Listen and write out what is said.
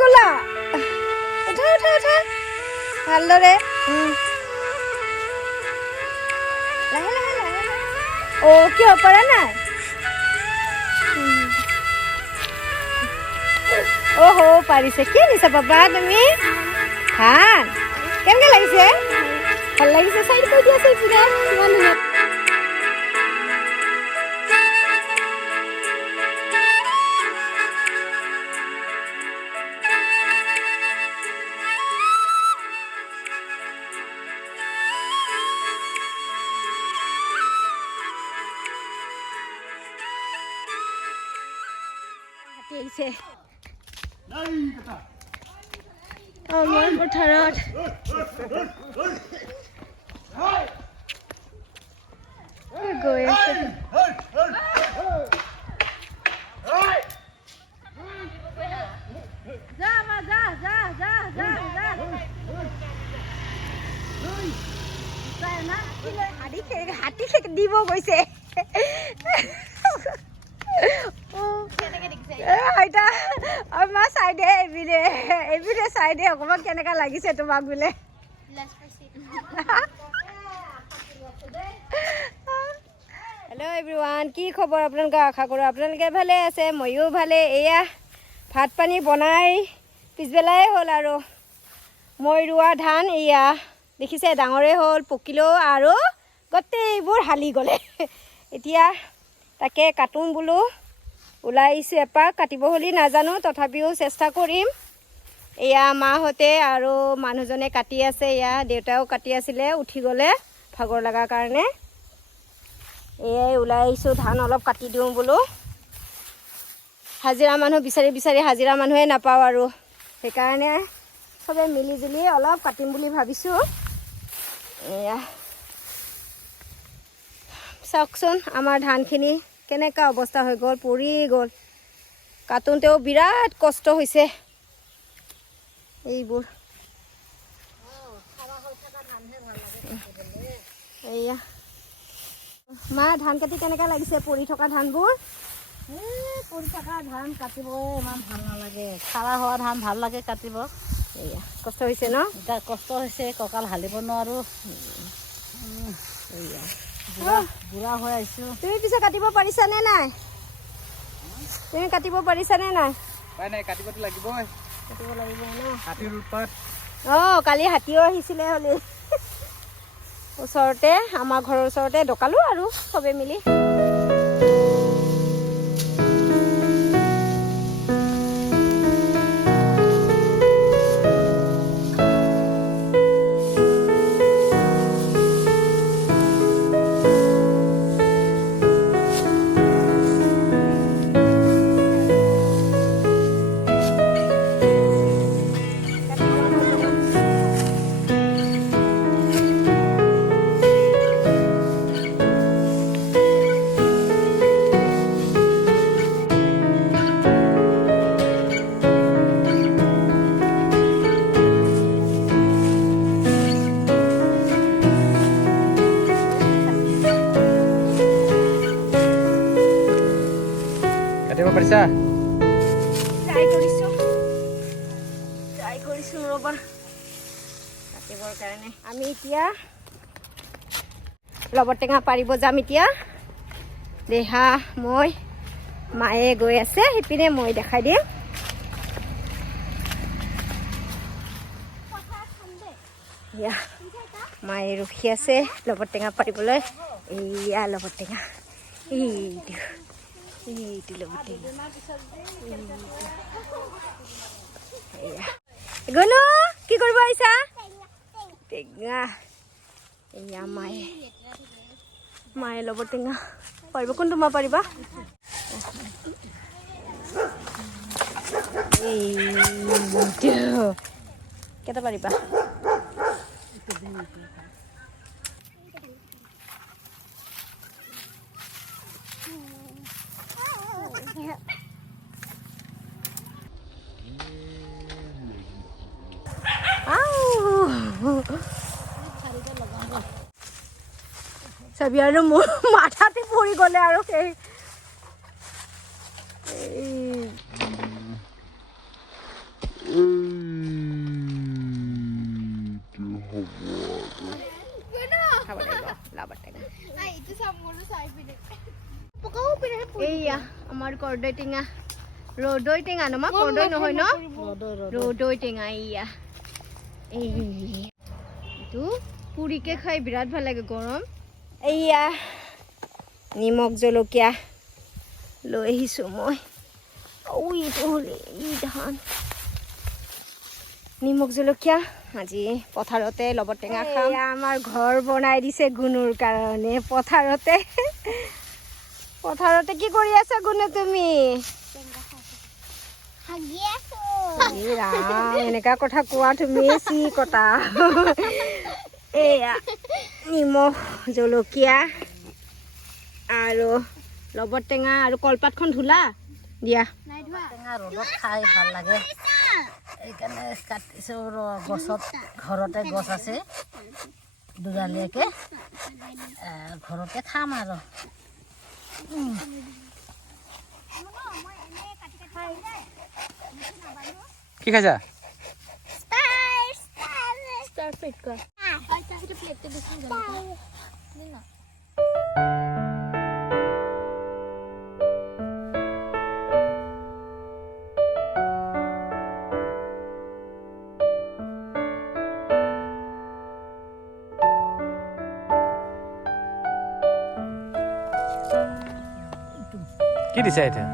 গ'লা উঠা উঠা উঠা ভালদৰে লাহে লাহে লাহে অ' কিয় পৰা নাই অহ' পাৰিছে কি নিছা পাপা তুমি ধান কেনেকৈ লাগিছে ভাল লাগিছে চাইড কৰি দিয়াছে পুৰা কিমান ধুনীয়া আহিছে আমাৰ পথাৰত গৈ আছে হাতী দিব গৈছে আমাৰ চাইডে এইপিনে চাইডে অকণমান কেনেকুৱা লাগিছে তোমাক বোলে হেল্ল' এভৰিৱান কি খবৰ আপোনালোকে আশা কৰোঁ আপোনালোকে ভালে আছে ময়ো ভালে এয়া ভাত পানী বনাই পিছবেলাই হ'ল আৰু মই ৰোৱা ধান এয়া দেখিছে ডাঙৰেই হ'ল পকিলেও আৰু গোটেইবোৰ হালি গ'লে এতিয়া তাকে কাটোঁ বোলো ওলাই আহিছোঁ এপাক কাটিব বুলি নাজানো তথাপিও চেষ্টা কৰিম এয়া মাহঁতে আৰু মানুহজনে কাটি আছে এয়া দেউতাও কাটি আছিলে উঠি গ'লে ভাগৰ লগাৰ কাৰণে এয়াই ওলাই আহিছোঁ ধান অলপ কাটি দিওঁ বোলো হাজিৰা মানুহ বিচাৰি বিচাৰি হাজিৰা মানুহে নাপাওঁ আৰু সেইকাৰণে চবে মিলি জুলি অলপ কাটিম বুলি ভাবিছোঁ এয়া চাওকচোন আমাৰ ধানখিনি কেনেকুৱা অৱস্থা হৈ গ'ল পৰি গ'ল কাটোতেও বিৰাট কষ্ট হৈছে এইবোৰ এয়া মা ধান কাটি কেনেকুৱা লাগিছে পৰি থকা ধানবোৰ পৰি থকা ধান কাটিব ইমান ভাল নালাগে খাৰা হোৱা ধান ভাল লাগে কাটিব এয়া কষ্ট হৈছে ন এতিয়া কষ্ট হৈছে কঁকাল হালিব নোৱাৰোঁ এয়া বুঢ়া হৈ আহিছোঁ তুমি পিছে কাটিব পাৰিছানে নাই তুমি কাটিব পাৰিছানে নাই নাই কাটিবতো লাগিবই কাটিব লাগিব ন হাতীৰ উৎপাত অঁ কালি হাতীও আহিছিলে হ'লে ওচৰতে আমাৰ ঘৰৰ ওচৰতে ডকালোঁ আৰু চবে মিলি কাটিব পাৰিছা ট্ৰাই কৰিছোঁ ৰ'বা কাটিবৰ কাৰণে আমি এতিয়া লবৰ টেঙা পাৰিব যাম এতিয়া দেহা মই মায়ে গৈ আছে সেইপিনে মই দেখাই দিম এয়া মায়ে ৰখি আছে লবৰ টেঙা পাৰিবলৈ এয়া লবৰ টেঙা এইটো লবৰ টেঙা এয়া গনো কি কৰিব আহিছা টেঙা এয়া মায়ে লবৰ টেঙা পাৰিব কোনটো মা পাৰিবা কেইটা পাৰিবা চাবি আৰু মোৰ মাথাতে পৰি গ'লে আৰু সেই এইয়া আমাৰ কৰ্দৈ টেঙা ৰদৈ টেঙা ন মা কৰ্দৈ নহয় ন ৰদৈ টেঙা এইয়া এইটো পুৰিকে খাই বিৰাট ভাল লাগে গৰম এইয়া নিমখ জলকীয়া লৈ আহিছোঁ মই এইটো হ'লে ই ধান নিমখ জলকীয়া আজি পথাৰতে লগত টেঙা খাম আমাৰ ঘৰ বনাই দিছে গুণুৰ কাৰণে পথাৰতে পথাৰতে কি কৰি আছা গুণু তুমি এনেকা কথা কোৱা তুমি চি কটা এয়া নিমখ জলকীয়া আৰু লগত টেঙা আৰু কলপাতখন ধুলা দিয়া টেঙা ৰ'দত খাই ভাল লাগে এইকাৰণে কাটিছোঁ গছত ঘৰতে গছ আছে দুডালীয়াকৈ ঘৰতে খাম আৰু কি খাইছা কি দিছা এতিয়া